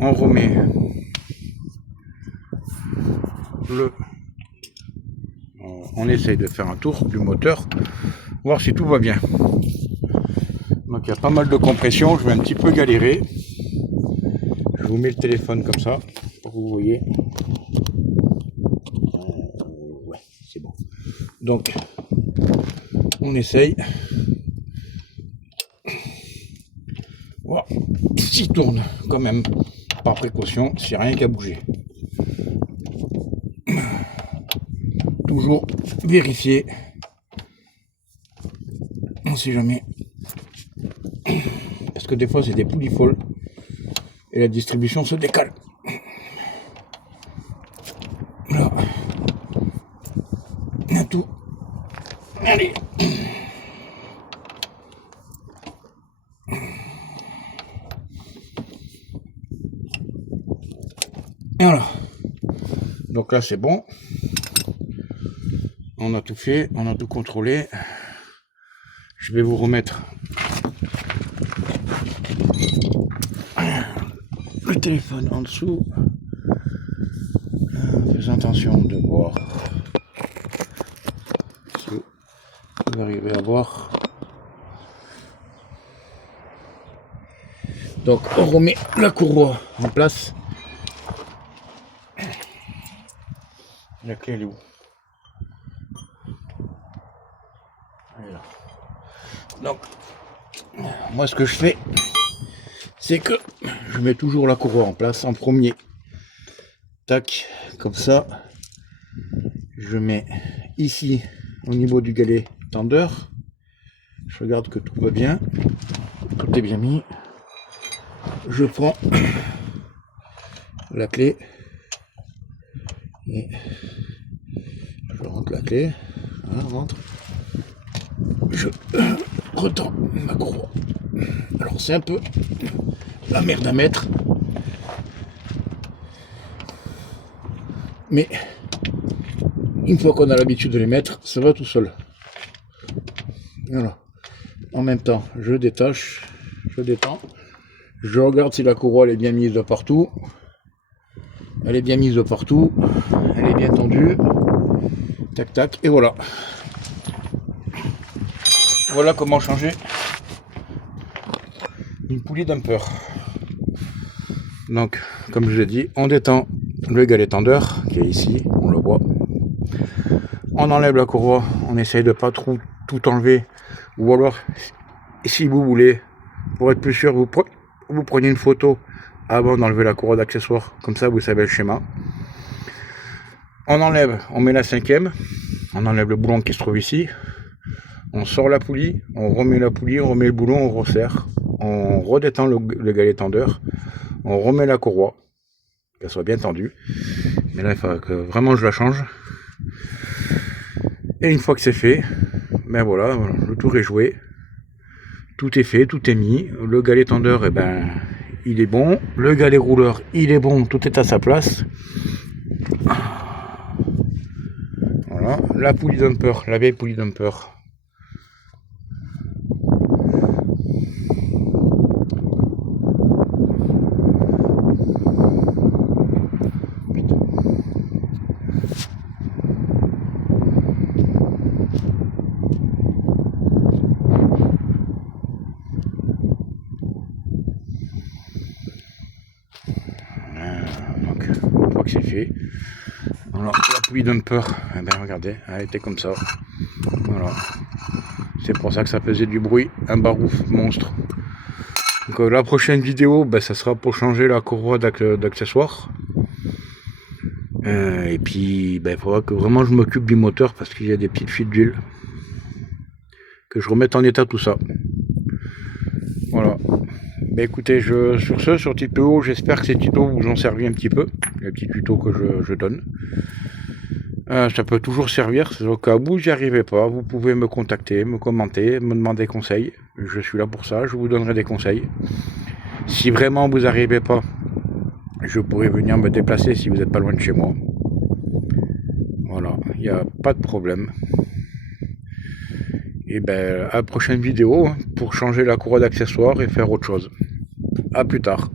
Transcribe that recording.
on remet on essaye de faire un tour du moteur, voir si tout va bien. Donc il y a pas mal de compression, je vais un petit peu galérer. Je vous mets le téléphone comme ça, pour que vous voyez. Ouais, c'est bon. Donc, on essaye. Voilà. S'il tourne quand même, par précaution, c'est rien qu'à bouger. Toujours vérifier. On sait jamais. Parce que des fois c'est des poulies folles et la distribution se décale. Là. Il y a tout. Allez. Et voilà. Donc là c'est bon. On a tout fait, on a tout contrôlé. Je vais vous remettre le téléphone en dessous. Fais attention de voir si vous arrivez à voir. Donc on remet la courroie en place. La clé elle est où? Elle est là. Donc moi ce que je fais, c'est que je mets toujours la courroie en place en premier. Tac, comme ça. Je mets ici au niveau du galet tendeur. Je regarde que tout va bien. Tout est bien mis. Je prends la clé et je rentre la clé. Voilà, rentre. Je retends ma courroie. Alors c'est un peu la merde à mettre, mais une fois qu'on a l'habitude de les mettre, ça va tout seul. Voilà. En même temps, je détache, je détends, je regarde si la courroie elle est bien mise de partout. Elle est bien mise de partout, elle est bien tendue. Tac tac, et voilà. Voilà comment changer une poulie dumper. Donc, comme je l'ai dit, on détend le galet tendeur qui est ici, on le voit. On enlève la courroie, on essaye de pas trop tout enlever, ou alors, si vous voulez, pour être plus sûr, vous prenez une photo avant d'enlever la courroie d'accessoire, comme ça vous savez le schéma. On enlève, on met la cinquième, on enlève le boulon qui se trouve ici, on sort la poulie, on remet la poulie, on remet le boulon, on resserre, on redétend le galet tendeur, on remet la courroie, qu'elle soit bien tendue, mais là il faut que vraiment je la change. Et une fois que c'est fait, ben voilà, le tour est joué, tout est fait, tout est mis, le galet tendeur, eh ben, il est bon, le galet rouleur, il est bon, tout est à sa place. Voilà, la poulie dumper, la vieille poulie dumper. Donc, une fois que c'est fait, alors la poulie dumper, eh ben regardez, elle était comme ça. Voilà, c'est pour ça que ça faisait du bruit, un barouf monstre. Donc la prochaine vidéo, ben, ça sera pour changer la courroie d'accessoires. Et puis, ben, il faudra que vraiment je m'occupe du moteur parce qu'il y a des petites fuites d'huile. Que je remette en état tout ça. Voilà. Ben, écoutez, sur ce, sur Tipeee, j'espère que ces tutos vous ont servi un petit peu. Les petits tutos que je donne. Ça peut toujours servir. Au cas où vous n'y arrivez pas, vous pouvez me contacter, me commenter, me demander conseil. Je suis là pour ça, je vous donnerai des conseils. Si vraiment vous n'arrivez pas, je pourrais venir me déplacer si vous n'êtes pas loin de chez moi. Voilà, il n'y a pas de problème. Et ben à la prochaine vidéo pour changer la courroie d'accessoires et faire autre chose. A plus tard.